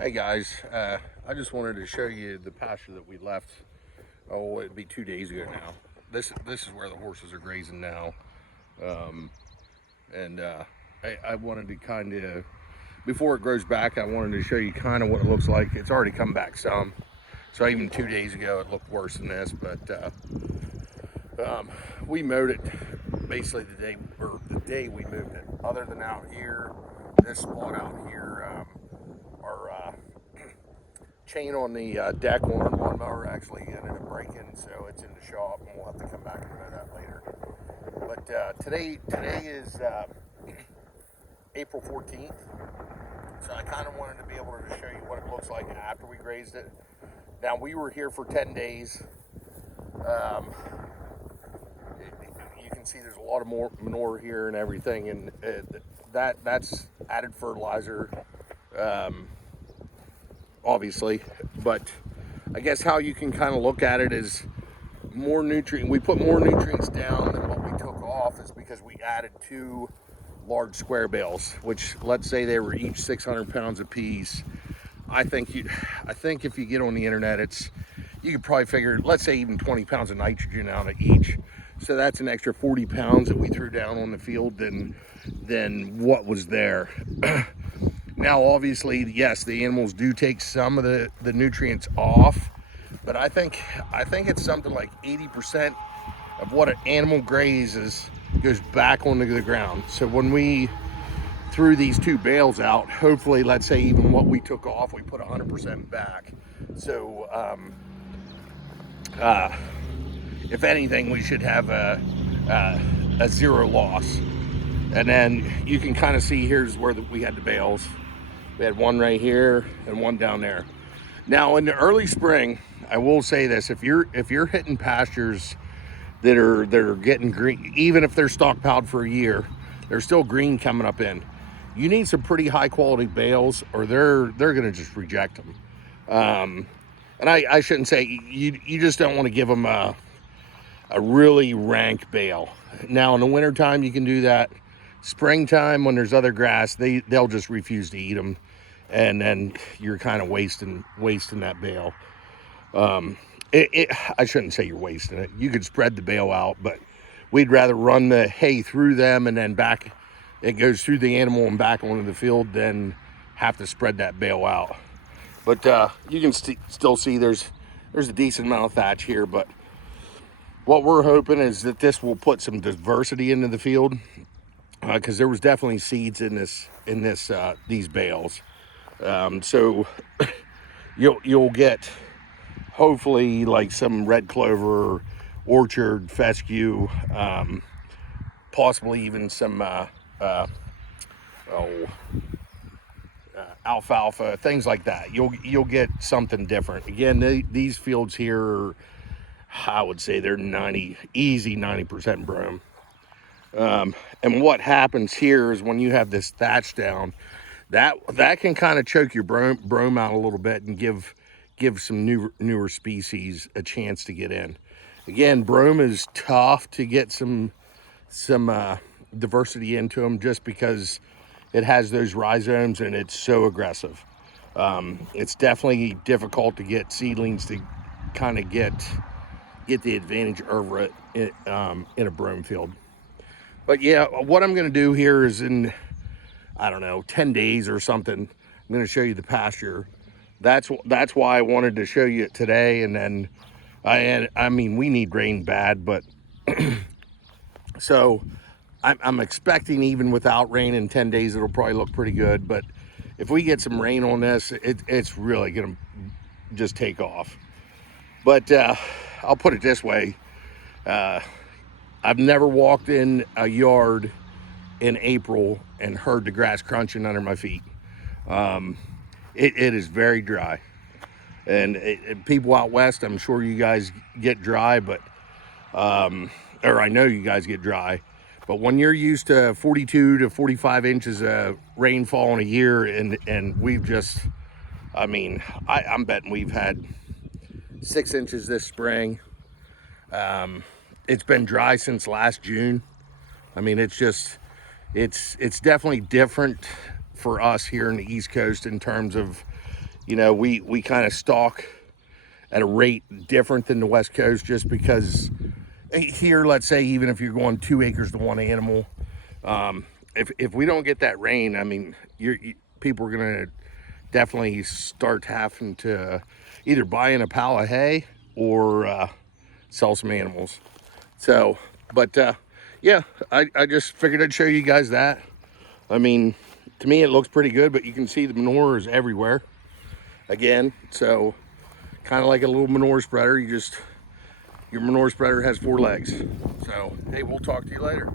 Hey guys, I just wanted to show you the pasture that we left. Oh, it'd be 2 days ago now. This is where the horses are grazing now, and I wanted to kind of, before it grows back, I wanted to show you kind of what it looks like. It's already come back some, so even 2 days ago it looked worse than this. But we mowed it basically the day we moved it. Other than out here, this spot out here. Our chain on the deck on our lawnmower actually ended up breaking, so it's in the shop, and we'll have to come back and mow that later. But today is April 14th, so I kind of wanted to be able to show you what it looks like after we grazed it. Now, we were here for 10 days. You can see there's a lot of more manure here and everything, and that's added fertilizer. Obviously, but I guess how you can kind of look at it is we put more nutrients down than what we took off is because we added 2 large square bales, which, let's say they were each 600 pounds apiece. I think if you get on the internet, you could probably figure, let's say even 20 pounds of nitrogen out of each. So that's an extra 40 pounds that we threw down on the field than what was there. Now, obviously, yes, the animals do take some of the nutrients off, but I think it's something like 80% of what an animal grazes goes back onto the ground. So when we threw these 2 bales out, hopefully, let's say even what we took off, we put 100% back. So if anything, we should have a zero loss. And then you can kind of see here's where we had the bales. We had one right here and one down there. Now, in the early spring, I will say this: if you're hitting pastures that are getting green, even if they're stockpiled for a year, they're still green coming up in. You need some pretty high quality bales, or they're gonna just reject them. And I shouldn't say you just don't want to give them a really rank bale. Now, in the wintertime, you can do that. Springtime, when there's other grass, they'll just refuse to eat them, and then you're kind of wasting that bale. I shouldn't say you're wasting it. You could spread the bale out, but we'd rather run the hay through them and then back. It goes through the animal and back onto the field than have to spread that bale out. But you can still see there's a decent amount of thatch here. But what we're hoping is that this will put some diversity into the field. Because there was definitely seeds in these bales, so you'll get hopefully like some red clover, orchard, fescue, possibly even some alfalfa, things like that. You'll get something different. Again, these fields here are, I would say they're 90% brome. And what happens here is when you have this thatch down, that can kind of choke your brome out a little bit and give some newer species a chance to get in. Again, brome is tough to get some diversity into them just because it has those rhizomes and it's so aggressive. It's definitely difficult to get seedlings to kind of get the advantage over it in a brome field. But yeah, what I'm going to do here is in, I don't know, 10 days or something, I'm going to show you the pasture. That's why I wanted to show you it today. And then, I mean, we need rain bad, but so I'm expecting even without rain in 10 days, it'll probably look pretty good. But if we get some rain on this, it's really going to just take off. But I'll put it this way. I've never walked in a yard in April and heard the grass crunching under my feet. It is very dry. And people out west, I'm sure you guys get dry, but, or I know you guys get dry. But when you're used to 42 to 45 inches of rainfall in a year, and we've just, I mean, I'm betting we've had 6 inches this spring. It's been dry since last June. I mean, it's definitely different for us here in the East Coast in terms of You know, we kind of stalk at a rate different than the West Coast, just because here, let's say, even if you're going 2 acres to one animal, if we don't get that rain, I mean, people are gonna definitely start having to either buy in a pile of hay or sell some animals. So, but yeah, I just figured I'd show you guys that. I mean, to me it looks pretty good, but you can see the manure is everywhere again. So kind of like a little manure spreader, your manure spreader has 4 legs. So hey, we'll talk to you later.